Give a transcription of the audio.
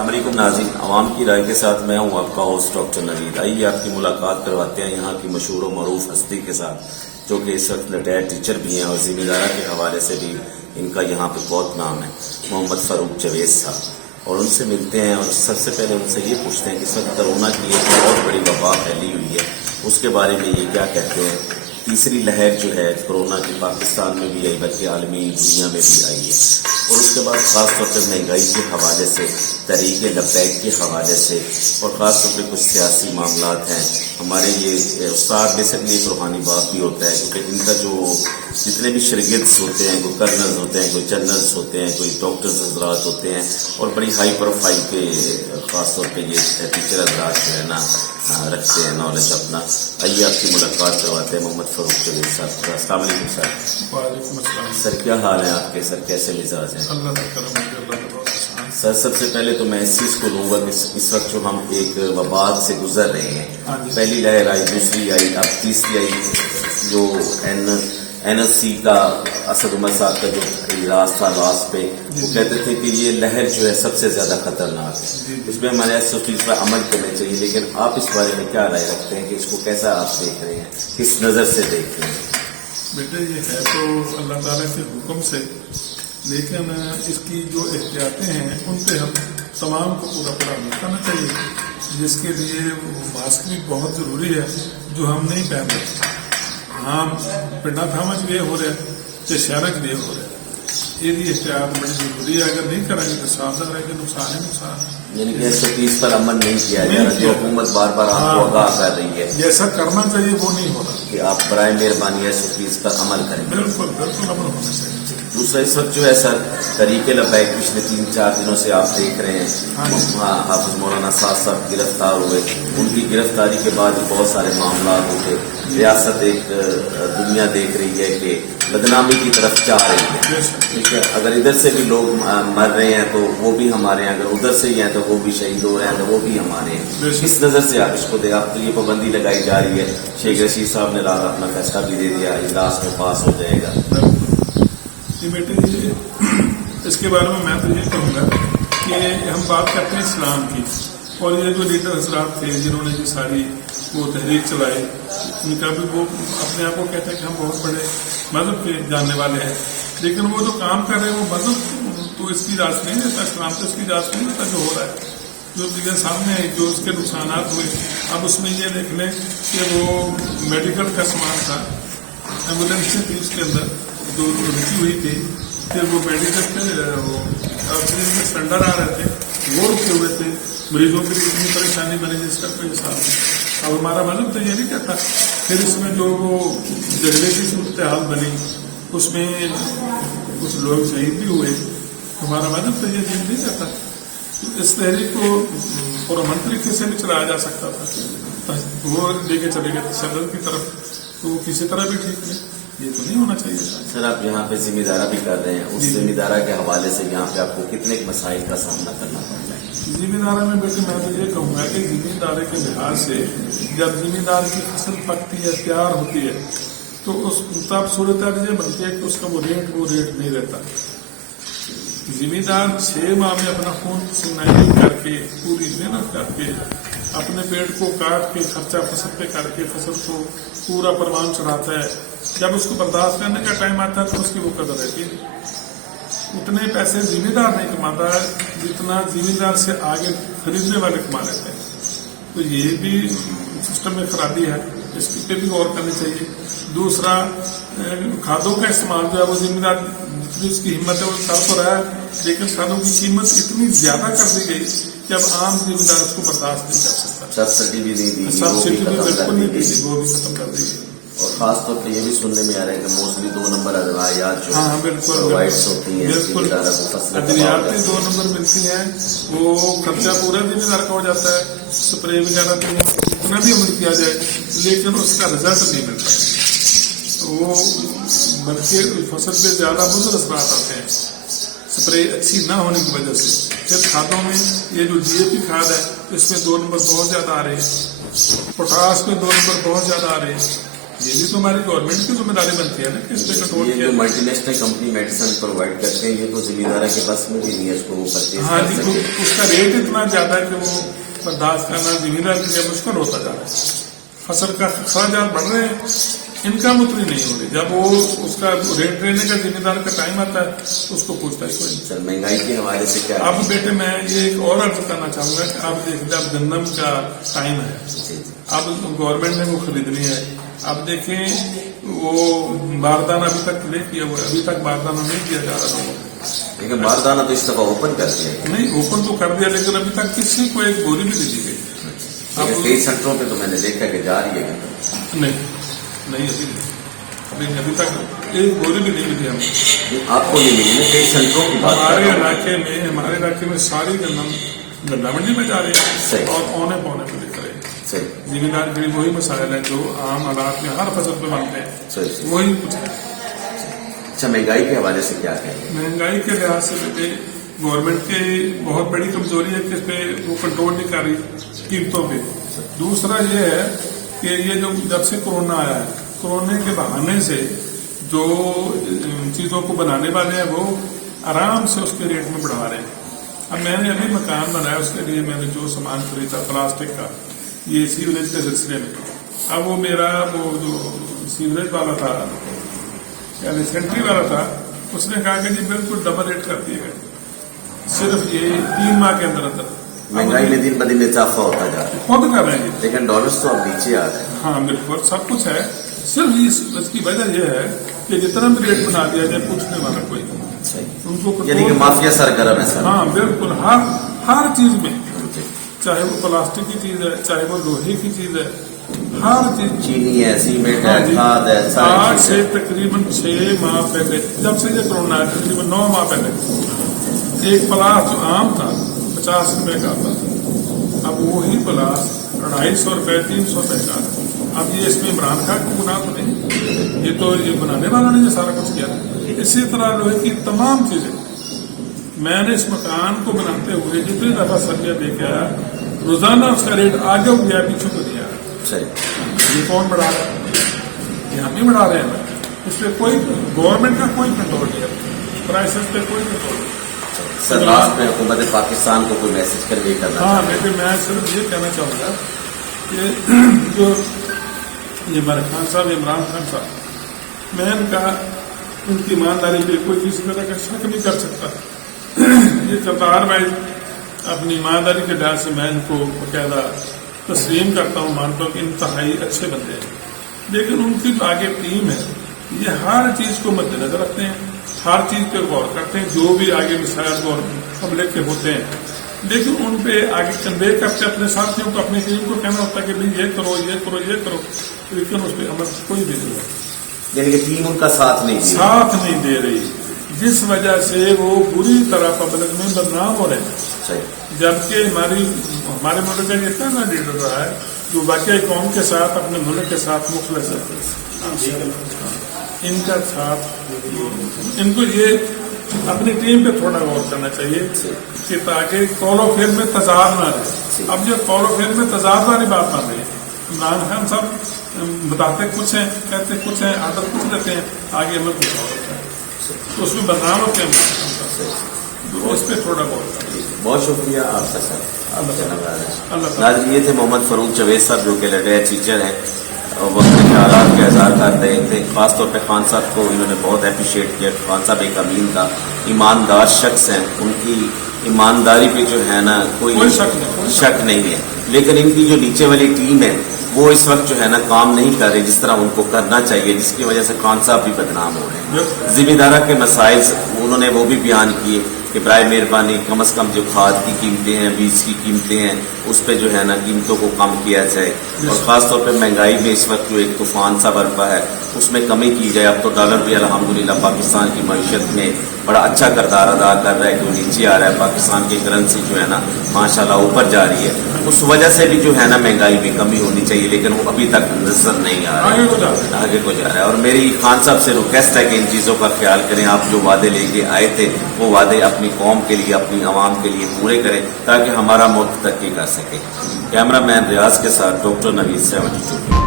अस्सलाम वालेकुम नाज़रीन, आवाम की राय के साथ मैं हूं आपका होस्ट डॉक्टर नवीद। आइए आपकी मुलाकात करवाते हैं यहाँ की मशहूर और मरूफ हस्ती के साथ, जो कि इस वक्त रिटायर्ड टीचर भी हैं और जिम्मेदारा के हवाले से भी इनका यहाँ पे बहुत नाम है, मोहम्मद फ़ारूक जवेद साहब। और उनसे मिलते हैं और सबसे पहले उनसे ये पूछते हैं कि इस वक्त कोरोना की एक बहुत बड़ी वबा फैली हुई है, उसके बारे में ये क्या कहते हैं। तीसरी लहर जो है कोरोना की पाकिस्तान में भी आई, बल्कि आलमी दुनिया में भी आई है। और उसके बाद ख़ास तौर पर महंगाई के हवाले से, तहरीक लब्बैक के हवाले से, और ख़ास तौर पर कुछ सियासी मामलात हैं। हमारे ये उस्ताद बेसिकली एक रूहानी बाप भी होता है, क्योंकि इनका जो जितने भी शागिर्द होते हैं, कोई कर्नल्स होते हैं, कोई जनरल्स होते हैं, कोई डॉक्टर्स हजरात होते हैं, और बड़ी हाई प्रोफाइल के ख़ास तौर पर ये टीचर हजरात जो है ना रखते हैं नॉलेज अपना। आइए आपकी मुलाकात करवाते हैं मोहम्मद फ़ारूक जवेद साहब। अस्सलाम वालेकुम सर। वालेकुम अस्सलाम। सर क्या हाल है आपके? सर कैसे मिजाज हैं? अल्लाह का करम है, अल्लाह का बहुत एहसान है। सर सबसे पहले तो मैं इस चीज़ को लूँगा कि इस वक्त जो हम एक वबात से गुजर रहे हैं, पहली लहर आई, दूसरी आई, अब तीसरी आई। जो NSC का असद उमर साहब का जो इजलास था लास्ट पे, वो कहते थे कि ये लहर जो है सबसे ज़्यादा खतरनाक है, इसमें हमारे SOPs पर अमल करने चाहिए। लेकिन आप इस बारे में क्या राय रखते हैं कि इसको कैसा आप देख रहे हैं, किस नज़र से देख रहे हैं? बेटे ये है तो अल्लाह ताला के हुक्म से, लेकिन इसकी जो एहतियातें हैं उन पे हम तमाम को पूरा अमल करना चाहिए, जिसके लिए मास्क भी बहुत ज़रूरी है जो हम नहीं पहन रहे। हाँ, पिंडा थामा के लिए हो रहा है, चाहे शहर के लिए हो रहा है, ये भी एहतियात बड़ी जरूरी है। अगर नहीं कराएंगे तो सावधान रहेंगे, नुकसान ही नुकसान है। यानी कि SOPs पर अमल नहीं किया जा रहा, जो हुकूमत बार बार आपको आगाह कर रही है जैसा करना चाहिए वो नहीं हो रहा कि आप बराए मेहरबानी SOPs पर अमल करें। बिल्कुल बिल्कुल अमल होना चाहिए। दूसरा इस वक्त जो है सर, तरीके लब्बैक पिछले 3-4 दिनों से आप देख रहे हैं, हाफिज मौलाना साहब गिरफ्तार हुए। उनकी गिरफ्तारी के बाद बहुत सारे मामला उठे। रियासत एक दुनिया देख रही है कि बदनामी की तरफ जा रही है, ठीक है। अगर इधर से भी लोग मर रहे हैं तो वो भी हमारे हैं, अगर उधर से ही हैं तो वो भी शहीद हो रहे हैं तो वो भी हमारे हैं। किस नज़र से आप इसको दे? आप तो ये पाबंदी लगाई जा रही है, शेख रशीद साहब ने रात अपना फैसला भी दे दिया, इजलास में पास हो जाएगा। जी बेटे, इसके बारे में मैं तो ये कहूँगा कि हम बात करते हैं इस्लाम की, और ये जो लीडर हजरात थे जिन्होंने ये सारी वो तहरीक चलाई, उनका भी वो अपने आप को कहते हैं कि हम बहुत बड़े मजहब के जानने वाले हैं, लेकिन वो जो काम कर रहे हैं वो मजहब तो इसकी इजाज़त नहीं देता, इस्लाम तो इसकी इजाज़त नहीं देता। जो हो रहा है, जो चीज़ें सामने आई, जो उसके नुकसान हुए, अब उसमें ये देख लें कि वो मेडिकल का सामान था, एम्बुलेंस थी उसके अंदर जो रुकी हुई थी, फिर वो मेडिकल पे वो ऑक्सीजन के सिलेंडर आ रहे थे, वो रुके हुए थे। मरीजों के लिए इतनी परेशानी बनी जिसका कोई हिसाब नहीं। अब हमारा मतलब तो ये नहीं कहता। फिर इसमें जो वो जज्बे की सूरत हाल बनी, उसमें कुछ लोग शहीद भी हुए, हमारा मतलब तो ये नहीं कहता। तो इस तहरीक को पुरअमन तरीके से भी चलाया जा सकता था, वो लेके चले गए तशद्दुद की तरफ, तो वो किसी तरह भी ठीक नहीं, ये तो नहीं होना चाहिए। सर आप यहाँ पे जिम्मेदारा भी कर रहे हैं, उस जिम्मेदारा के हवाले से यहाँ पे आपको कितने मसाइल का सामना करना पड़ रहा है? जिम्मेदारा में बेटे मैं तो ये कहूँगा कि जिम्मेदारे के लिहाज से जब जिम्मेदार की फसल पकती है, तैयार होती है, तो उस तब सूरत ये बनती है कि उसका वो रेट नहीं रहता। जिम्मेदार 6 माह में अपना खून सुनाई करके, पूरी मेहनत करके, अपने पेट को काट के, खर्चा फसल पे करके फसल को पूरा परवान चढ़ाता है। जब उसको बर्दाश्त करने का टाइम आता है तो उसकी वो कदर रहती है। उतने पैसे जिम्मेदार नहीं कमाता है जितना जिम्मेदार से आगे खरीदने वाले कमा लेते हैं। तो ये भी सिस्टम में खराबी है, इसके पे भी गौर करनी चाहिए। दूसरा, खादों का इस्तेमाल जो है वो जिम्मेदार जितनी उसकी हिम्मत है वो कर तो रहा है, लेकिन खादों की कीमत इतनी ज्यादा कर दी गई कि अब आम जिम्मेदार उसको बर्दाश्त नहीं कर सकता। सब्सिडी भी नहीं दी, सब्सिडी भी बिल्कुल नहीं दी, वो भी खत्म कर दी गई। और खास तौर पे ये भी सुनने में आ रहा है कि मोस्टली 2 नंबर अदवियात जो प्रोवाइड्स होती हैं, अद्वियातें 2 नंबर मिलती हैं, वो खर्चा पूरा जिम्मेदार का हो जाता है। स्प्रे वगैरह पे उतना भी अमल किया जाए, लेकिन उसका रिजल्ट नहीं मिलता, वो बल्कि फसल पे ज्यादा मुज़र असरात आते हैं स्प्रे अच्छी ना होने की वजह से। फिर खादों में ये जो DAP खाद है इसमें 2 नंबर बहुत ज्यादा आ रहे हैं, पोटास में 2 नंबर बहुत ज्यादा आ रहे हैं, ये भी तो हमारी गवर्नमेंट की जिम्मेदारी बनती है ना कि इस पे कंट्रोल ये किया जो मल्टीनेशनल कंपनी मेडिसिन प्रोवाइड करते हैं, ये तो जिम्मेदार के बस में भी नहीं है इसको परचेज हाँ कर जी, सके। तो उसका रेट इतना ज्यादा है कि वो बर्दाश्त करना जिम्मेदार के लिए मुश्किल होता जा रहा है। फसल का खर्चात बढ़ रहे हैं, इनकम उतनी नहीं हो रही। जब वो उसका रेट देने का जिम्मेदार का टाइम आता है तो उसको पूछता है कोई नहीं। सर महंगाई के हवाले से क्या अब बेटे मैं ये एक और अर्ज करना चाहूंगा कि आप देखिए अब गंदम का टाइम है, अब गवर्नमेंट ने वो खरीदनी है। अब देखें वो बारदाना अभी तक नहीं किया हुआ है, अभी तक बारदाना नहीं किया जा रहा लोगों को। लेकिन बारदाना तो इस दफा ओपन कर दिया नहीं ओपन तो कर दिया, लेकिन अभी तक किसी को एक बोरी भी नहीं दी गई। है। कई सेंटरों पे तो मैंने देखा कि जा रही है। नहीं अभी तक एक बोरी भी नहीं मिली हमें। आपको नहीं मिली ना, कई सेंटरों की बात कर रहा हूं। हमारे इलाके में सारी गन्ना मंडी में जा रही सही। है और औने पौने पे दिख रहे हैं। सही जिम्मेदार के लिए वही मसाइल है जो आम हालात में हर फसल पे बनते हैं, सही। वही कुछ है। अच्छा महंगाई के हवाले से क्या कहेंगे? महंगाई के लिहाज से बेटे गवर्नमेंट की बहुत बड़ी कमजोरी है कि इस पे वो कंट्रोल नहीं कर रही कीमतों पे। दूसरा ये है कि ये जो जब से कोरोना आया है, कोरोना के बहाने से जो चीजों को बनाने वाले हैं वो आराम से उसके रेट में बढ़ा रहे हैं। अब मैंने अभी मकान बनाया, उसके लिए मैंने जो सामान खरीदा प्लास्टिक का, ये सीवरेज के सिलसिले में, अब वो मेरा वो जो सीवरेज वाला था यानी सेंट्री वाला था, उसने कहा कि जी बिल्कुल डबल रेट कर दिए गए सिर्फ ये 3 माह के अंदर अंदर। महंगाई में दिन ब दिन इजाफा होता जा रहा है, खुद कर रहे हैं, लेकिन डॉलर्स तो अब नीचे आ रहे हैं। हाँ बिल्कुल सब कुछ है। सिर्फ इसकी वजह यह है कि जितना भी रेट बना दिया जाए पूछने वाला कोई नहीं। उनको यानी कि माफिया सरगर्म है सर। हाँ बिल्कुल, हर चीज में, चाहे वो प्लास्टिक की चीज है, चाहे वो लोहे की चीज है, हर चीज, चीनी है, सीमेंट है, खाद है, आज से तकरीबन 6 माह पहले, जब से ये कोरोना है तकरीबन 9 माह पहले एक प्लास जो आम था 50 रुपए का आता था, अब वही प्लास 250 रुपए 300 रुपए का। अब ये इसमें इमरान खान को गुनाह तो नहीं, ये तो ये बनाने वाला ने ये सारा कुछ किया। इसी तरह लोहे की तमाम चीजें, मैंने इस मकान को बनाते हुए जितनी दफा सर्वे देखे आया, रोजाना उसका रेट आगे हो गया पीछे को दिया। ये कौन बढ़ा रहा है? ये हम ही बढ़ा रहे हैं। इस पे कोई गवर्नमेंट का कोई कंट्रोल नहीं है, प्राइसेस पे कोई कंट्रोल नहीं। सर लास्ट में हुकूमत पाकिस्तान को कोई मैसेज करके करना? हाँ लेकिन मैं सिर्फ ये कहना चाहूंगा कि जो ये हमारे खान साहब इमरान खान साहब, मैं इनका उनकी ईमानदारी पे कोई किसी तरह का शक नहीं कर सकता। ये कतार वाइज अपनी ईमानदारी के लिहाज से मैं इनको बकायदा तस्लीम करता हूँ, मानता हूँ कि इंतहाई अच्छे बंदे हैं। लेकिन उनकी जो आगे टीम है ये हर चीज को मद्देनजर रखते हैं, हर चीज पे गौर करते हैं, जो भी आगे मिसाइल और पब्लिक के होते हैं, लेकिन उन पे आगे कन्वे करते अपने साथियों को, अपनी टीम को कहना होता है कि भाई ये करो ये करो ये करो, लेकिन उस पर अमल कोई भी नहीं है। यानी कि टीम उनका साथ नहीं दे रही, जिस वजह से वो बुरी तरह पब्लिक में बदनाम हो रहे हैं। जबकि हमारे मुल्क का ये पहला लीडर रहा है जो वाकई कौम के साथ, अपने मुल्क के साथ मुखलिस है। इनका साथ, इनको ये अपनी टीम पे थोड़ा गौर करना चाहिए कि ताकि कौलो फेर में तजाद ना रहे। अब जो कौलो फेर में तजाद वाली बात ना रही, इमरान खान साहब बताते कुछ हैं, कहते कुछ हैं, आदत कुछ देते हैं, आगे में कुछ और होता है, तो उसमें बदनाम होते हैं। तो उस पर थोड़ा गौर करें। बहुत शुक्रिया आपका सर। अल्लाह। ये थे मोहम्मद फरूक जवेद साहब जो कि रिटायर्ड टीचर हैं और वक्त के हालात का इजहार कर रहे थे। खासतौर पर खान साहब को इन्होंने बहुत अप्रिशिएट किया। खान साहब एक अमीन था, ईमानदार शख्स हैं, उनकी ईमानदारी पे जो है ना कोई शक नहीं है। लेकिन इनकी जो नीचे वाली टीम है वो इस वक्त जो है ना काम नहीं कर रही जिस तरह उनको करना चाहिए, जिसकी वजह से खान साहब भी बदनाम हो रहे हैं। जिम्मेदारा के मसाइल उन्होंने वो भी बयान किए कि बराए मेहरबानी कम से कम जो खाद की कीमतें हैं, बीज की कीमतें हैं, उस पर जो है ना कीमतों को कम किया जाए और खासतौर पर महंगाई में इस वक्त जो एक तूफान सा बरपा है उसमें कमी की जाए। अब तो डॉलर भी अल्हम्दुलिल्लाह पाकिस्तान की मईशत में बड़ा अच्छा किरदार अदा कर रहा है कि वो नीचे आ रहा है। पाकिस्तान की करेंसी जो है ना माशाल्लाह ऊपर जा रही है। उस वजह से भी जो है ना महंगाई में कमी होनी चाहिए, लेकिन वो अभी तक नजर नहीं आ रहा है, आगे को जा रहा है। और मेरी खान साहब से रिक्वेस्ट है कि इन चीज़ों का ख्याल करें। आप जो वादे लेके आए थे वो वादे अपनी कौम के लिए, अपनी आवाम के लिए पूरे करें ताकि हमारा मुल्क तरक्की कर सके। कैमरा मैन रियाज के साथ डॉक्टर नवीद 72।